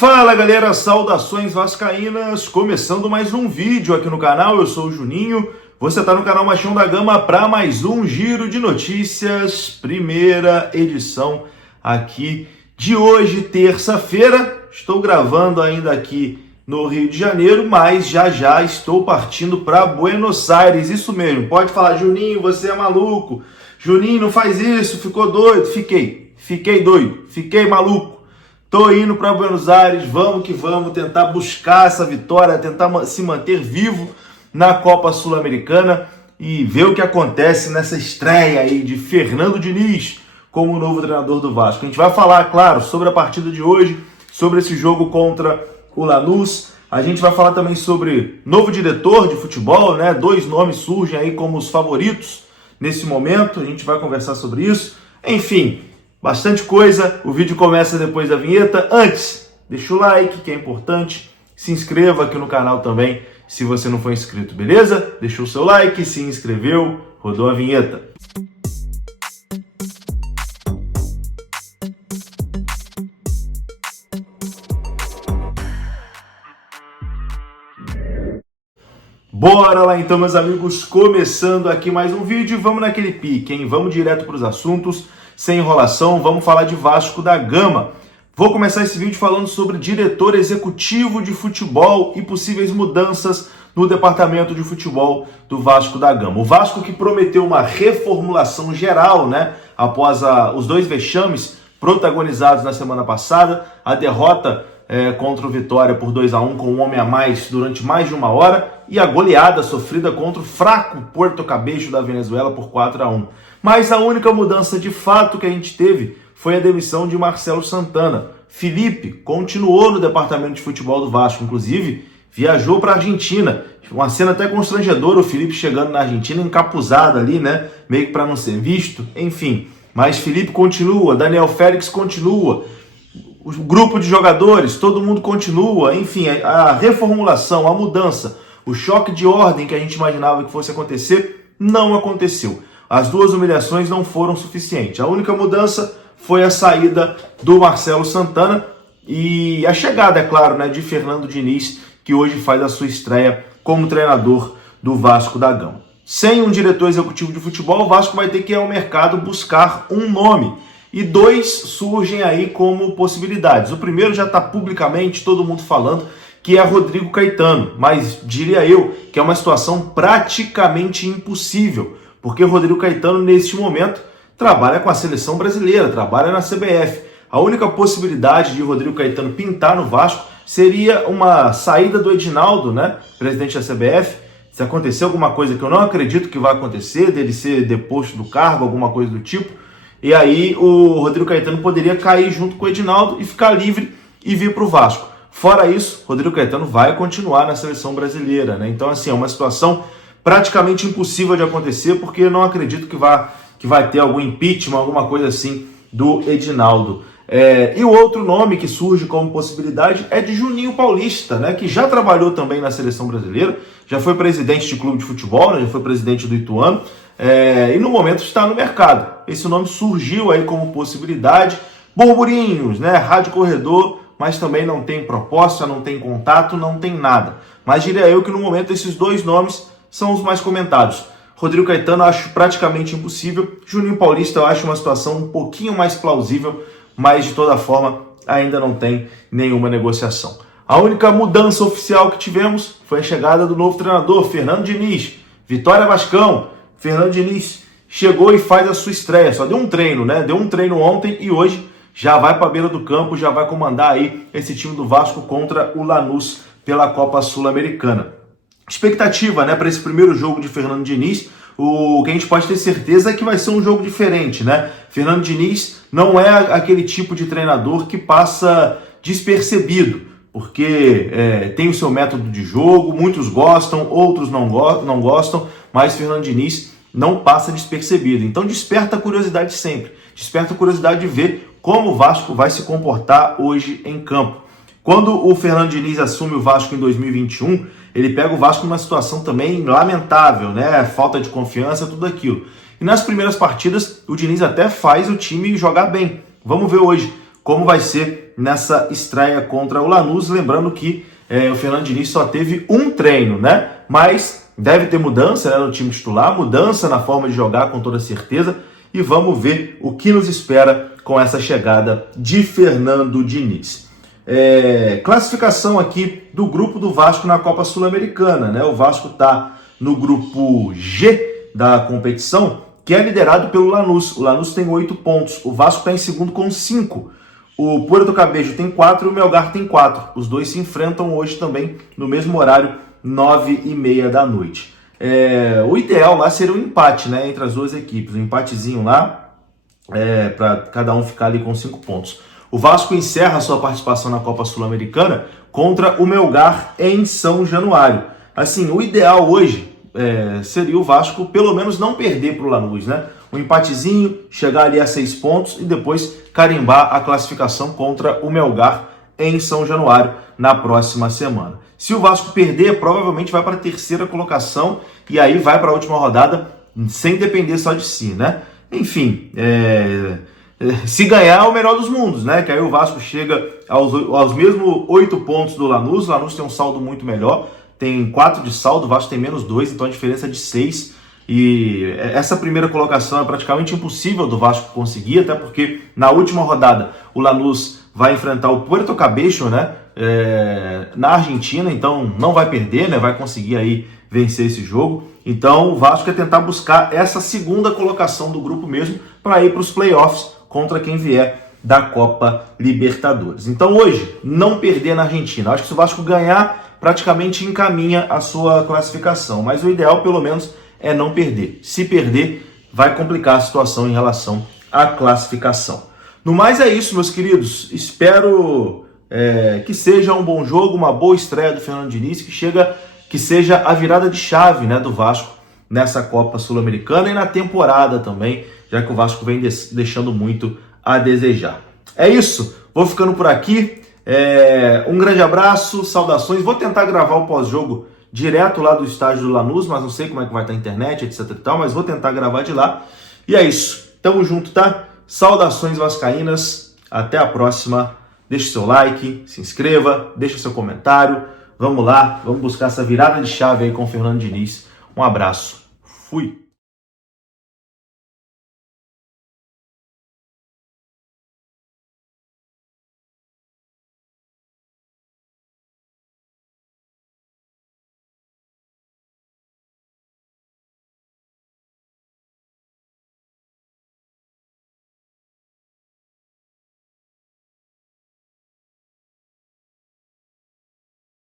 Fala galera, saudações vascaínas, começando mais um vídeo aqui no canal, eu sou o Juninho, você está no canal Machão da Gama para mais um Giro de Notícias, primeira edição aqui de hoje, terça-feira. Estou gravando ainda aqui no Rio de Janeiro, mas já estou partindo para Buenos Aires, isso mesmo. Pode falar, Juninho, você é maluco, Juninho, não faz isso, ficou doido. Fiquei doido, fiquei maluco. Tô indo para Buenos Aires, vamos que vamos tentar buscar essa vitória, tentar se manter vivo na Copa Sul-Americana e ver o que acontece nessa estreia aí de Fernando Diniz como novo treinador do Vasco. A gente vai falar, claro, sobre a partida de hoje, sobre esse jogo contra o Lanús. A gente vai falar também sobre novo diretor de futebol, né? 2 nomes surgem aí como os favoritos nesse momento. A gente vai conversar sobre isso. Enfim, bastante coisa. O vídeo começa depois da vinheta. Antes, deixa o like, que é importante. Se inscreva aqui no canal também, se você não for inscrito, beleza? Deixou o seu like, se inscreveu, rodou a vinheta. Bora lá então, meus amigos, começando aqui mais um vídeo e vamos naquele pique, hein? Vamos direto para os assuntos, sem enrolação, vamos falar de Vasco da Gama. Vou começar esse vídeo falando sobre diretor executivo de futebol e possíveis mudanças no departamento de futebol do Vasco da Gama. O Vasco que prometeu uma reformulação geral, né? Após os 2 vexames protagonizados na semana passada, a derrota contra o Vitória por 2-1 com um homem a mais durante mais de 1 hora e a goleada sofrida contra o fraco Puerto Cabello da Venezuela por 4-1. Mas a única mudança de fato que a gente teve foi a demissão de Marcelo Santana. Felipe continuou no departamento de futebol do Vasco, inclusive viajou para a Argentina. Uma cena até constrangedora, o Felipe chegando na Argentina encapuzado ali, né? Meio que para não ser visto, enfim. Mas Felipe continua, Daniel Félix continua. O grupo de jogadores, todo mundo continua, enfim, a reformulação, a mudança, o choque de ordem que a gente imaginava que fosse acontecer, não aconteceu. As 2 humilhações não foram suficientes. A única mudança foi a saída do Marcelo Santana e a chegada, é claro, né, de Fernando Diniz, que hoje faz a sua estreia como treinador do Vasco da Gama. Sem um diretor executivo de futebol, o Vasco vai ter que ir ao mercado buscar um nome. E 2 surgem aí como possibilidades. O primeiro já está publicamente todo mundo falando, que é Rodrigo Caetano, mas diria eu que é uma situação praticamente impossível, porque Rodrigo Caetano neste momento trabalha com a seleção brasileira, trabalha na CBF. A única possibilidade de Rodrigo Caetano pintar no Vasco seria uma saída do Edinaldo, né, presidente da CBF. Se acontecer alguma coisa que eu não acredito que vai acontecer, dele ser deposto do cargo, alguma coisa do tipo, e aí o Rodrigo Caetano poderia cair junto com o Edinaldo e ficar livre e vir para o Vasco. Fora isso, Rodrigo Caetano vai continuar na seleção brasileira, né? Então, assim, é uma situação praticamente impossível de acontecer, porque eu não acredito que vai ter algum impeachment, alguma coisa assim do Edinaldo. E o outro nome que surge como possibilidade é de Juninho Paulista, né? Que já trabalhou também na seleção brasileira, já foi presidente de clube de futebol, né? Já foi presidente do Ituano, e no momento está no mercado. Esse nome surgiu aí como possibilidade. Burburinhos, né? Rádio Corredor, mas também não tem proposta, não tem contato, não tem nada. Mas diria eu que no momento esses 2 nomes são os mais comentados. Rodrigo Caetano eu acho praticamente impossível. Juninho Paulista eu acho uma situação um pouquinho mais plausível, mas de toda forma ainda não tem nenhuma negociação. A única mudança oficial que tivemos foi a chegada do novo treinador, Fernando Diniz. Vitória Vascão. Fernando Diniz chegou e faz a sua estreia. Só deu um treino, né? Deu um treino ontem e hoje já vai para a beira do campo, já vai comandar aí esse time do Vasco contra o Lanús pela Copa Sul-Americana. Expectativa, né, para esse primeiro jogo de Fernando Diniz, o que a gente pode ter certeza é que vai ser um jogo diferente, né? Fernando Diniz não é aquele tipo de treinador que passa despercebido, porque tem o seu método de jogo, muitos gostam, outros não gostam, mas Fernando Diniz não passa despercebido. Então desperta a curiosidade sempre, desperta a curiosidade de ver como o Vasco vai se comportar hoje em campo. Quando o Fernando Diniz assume o Vasco em 2021, ele pega o Vasco numa situação também lamentável, né? Falta de confiança, tudo aquilo. E nas primeiras partidas, o Diniz até faz o time jogar bem. Vamos ver hoje como vai ser nessa estreia contra o Lanús. Lembrando que o Fernando Diniz só teve um treino, né? Mas deve ter mudança, né, no time titular, mudança na forma de jogar com toda certeza. E vamos ver o que nos espera com essa chegada de Fernando Diniz. Classificação aqui do grupo do Vasco na Copa Sul-Americana, né? O Vasco está no grupo G da competição, que é liderado pelo Lanús. O Lanús tem 8 pontos, o Vasco está em segundo com 5. O Puerto Cabello tem 4 e o Melgar tem 4. Os dois se enfrentam hoje também no mesmo horário, 9h30 da noite. O ideal lá seria um empate, né, entre as duas equipes, um empatezinho lá, para cada um ficar ali com 5 pontos. O Vasco encerra a sua participação na Copa Sul-Americana contra o Melgar em São Januário. Assim, o ideal hoje seria o Vasco pelo menos não perder para o Lanús, né? Um empatezinho, chegar ali a 6 pontos e depois carimbar a classificação contra o Melgar em São Januário na próxima semana. Se o Vasco perder, provavelmente vai para a terceira colocação e aí vai para a última rodada sem depender só de si, né? Enfim, se ganhar é o melhor dos mundos, né? Que aí o Vasco chega aos mesmos 8 pontos do Lanús. O Lanús tem um saldo muito melhor, tem 4 de saldo, o Vasco tem menos 2, então a diferença é de 6. E essa primeira colocação é praticamente impossível do Vasco conseguir, até porque na última rodada o Lanús vai enfrentar o Puerto Cabello, né? Na Argentina, então não vai perder, né? Vai conseguir aí vencer esse jogo. Então o Vasco quer tentar buscar essa segunda colocação do grupo mesmo para ir para os playoffs contra quem vier da Copa Libertadores. Então hoje, não perder na Argentina. Acho que se o Vasco ganhar, praticamente encaminha a sua classificação. Mas o ideal, pelo menos, é não perder. Se perder, vai complicar a situação em relação à classificação. No mais é isso, meus queridos. Espero que seja um bom jogo, uma boa estreia do Fernando Diniz, que seja a virada de chave, né, do Vasco nessa Copa Sul-Americana e na temporada também, já que o Vasco vem deixando muito a desejar. É isso, vou ficando por aqui. Um grande abraço, saudações. Vou tentar gravar o pós-jogo direto lá do estádio do Lanús, mas não sei como é que vai estar a internet, etc e tal, mas vou tentar gravar de lá. E é isso, tamo junto, tá? Saudações vascaínas, até a próxima. Deixe seu like, se inscreva, deixe seu comentário. Vamos lá, vamos buscar essa virada de chave aí com o Fernando Diniz. Um abraço, fui!